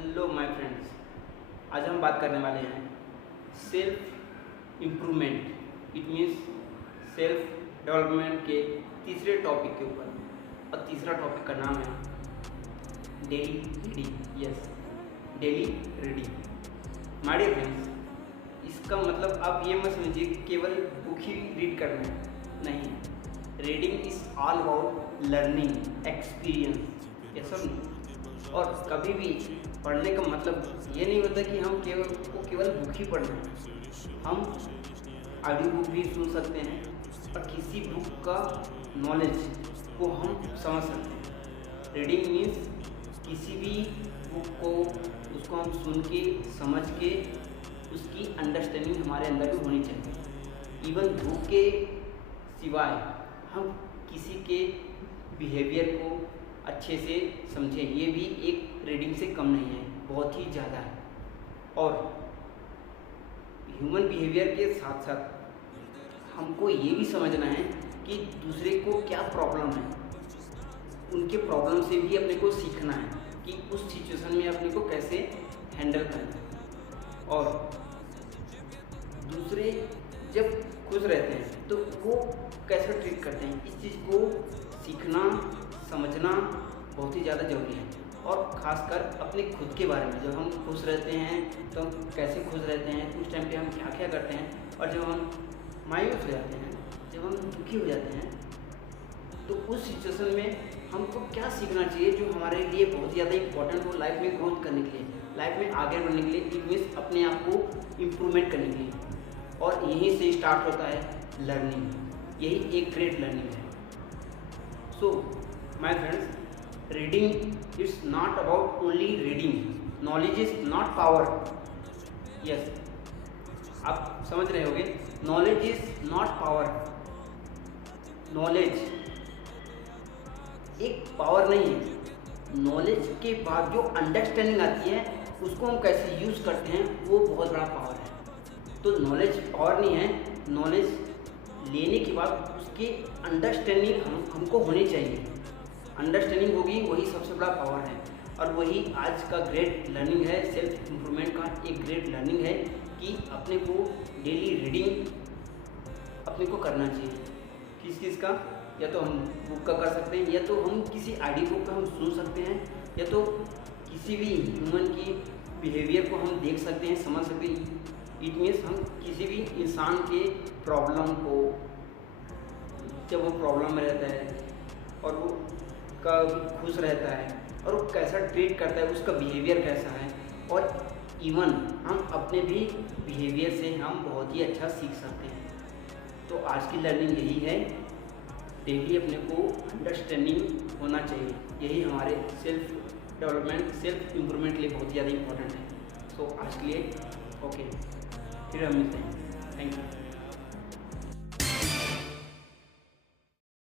Hello my friends, आज हम बात करने वाले हैं self improvement. It means self development के तीसरे टॉपिक के ऊपर। और तीसरा टॉपिक का नाम है daily reading. Yes, daily reading. My dear friends, इसका मतलब आप ये मत समझिए कि केवल बुक ही रीड करना है, नहीं। Reading is all about learning experience. ये सब और कभी भी पढ़ने का मतलब ये नहीं होता कि हम केवल बुक ही पढ़ना है। हम ऑडियो बुक भी सुन सकते हैं और किसी बुक का नॉलेज को हम समझ सकते हैं। रीडिंग मीन्स किसी भी बुक को उसको हम सुन के समझ के उसकी अंडरस्टैंडिंग हमारे अंदर भी होनी चाहिए। इवन बुक के सिवाय हम किसी के बिहेवियर को अच्छे से समझें, ये भी एक रीडिंग से कम नहीं है, बहुत ही ज़्यादा है। और ह्यूमन बिहेवियर के साथ साथ हमको ये भी समझना है कि दूसरे को क्या प्रॉब्लम है, उनके प्रॉब्लम से भी अपने को सीखना है कि उस सिचुएशन में अपने को कैसे हैंडल करना है। और दूसरे जब खुश रहते हैं तो वो कैसे ट्रीट करते हैं, इस चीज़ को सीखना समझना बहुत ही ज़्यादा ज़रूरी है। और ख़ासकर अपने खुद के बारे में, जब हम खुश रहते हैं तो हम कैसे खुश रहते हैं, उस टाइम पे हम क्या क्या करते हैं। और जब हम मायूस हो जाते हैं, जब हम दुखी हो जाते हैं, तो उस सिचुएशन में हमको क्या सीखना चाहिए जो हमारे लिए बहुत ज़्यादा इंपॉर्टेंट हो लाइफ में ग्रोथ करने के लिए, लाइफ में आगे बढ़ने के लिए, इट मीन्स अपने आप को इम्प्रूवमेंट करने के लिए। और यहीं से स्टार्ट होता है लर्निंग। यही एक ग्रेट लर्निंग है। So my friends, reading it's not about only reading. Knowledge is not power. Yes, आप समझ रहे होंगे, knowledge is not power. Knowledge एक पावर नहीं है। नॉलेज के बाद जो अंडरस्टैंडिंग आती है उसको हम कैसे यूज़ करते हैं, वो बहुत बड़ा पावर है। तो नॉलेज पावर नहीं है, नॉलेज लेने के बाद उसकी अंडरस्टैंडिंग हमको होनी चाहिए। अंडरस्टैंडिंग होगी, वही सबसे बड़ा पावर है। और वही आज का ग्रेट लर्निंग है। सेल्फ इम्प्रूवमेंट का एक ग्रेट लर्निंग है कि अपने को डेली रीडिंग अपने को करना चाहिए। किस चीज़ का, या तो हम बुक का कर सकते हैं, या तो हम किसी ऑडियो बुक का हम सुन सकते हैं, या तो किसी भी ह्यूमन की बिहेवियर को हम देख सकते हैं, समझ सकते हैं। इट मीन्स हम किसी भी इंसान के प्रॉब्लम को, जब वो प्रॉब्लम में रहता है और वो कब खुश रहता है और वो कैसा ट्रीट करता है, उसका बिहेवियर कैसा है। और इवन हम अपने भी बिहेवियर से हम बहुत ही अच्छा सीख सकते हैं। तो आज की लर्निंग यही है, डेली अपने को अंडरस्टैंडिंग होना चाहिए। यही हमारे सेल्फ डेवलपमेंट, सेल्फ इम्प्रूवमेंट के लिए बहुत ज़्यादा इंपॉर्टेंट है। सो आज के लिए ओके, फिर हम मिलते हैं। Thank you.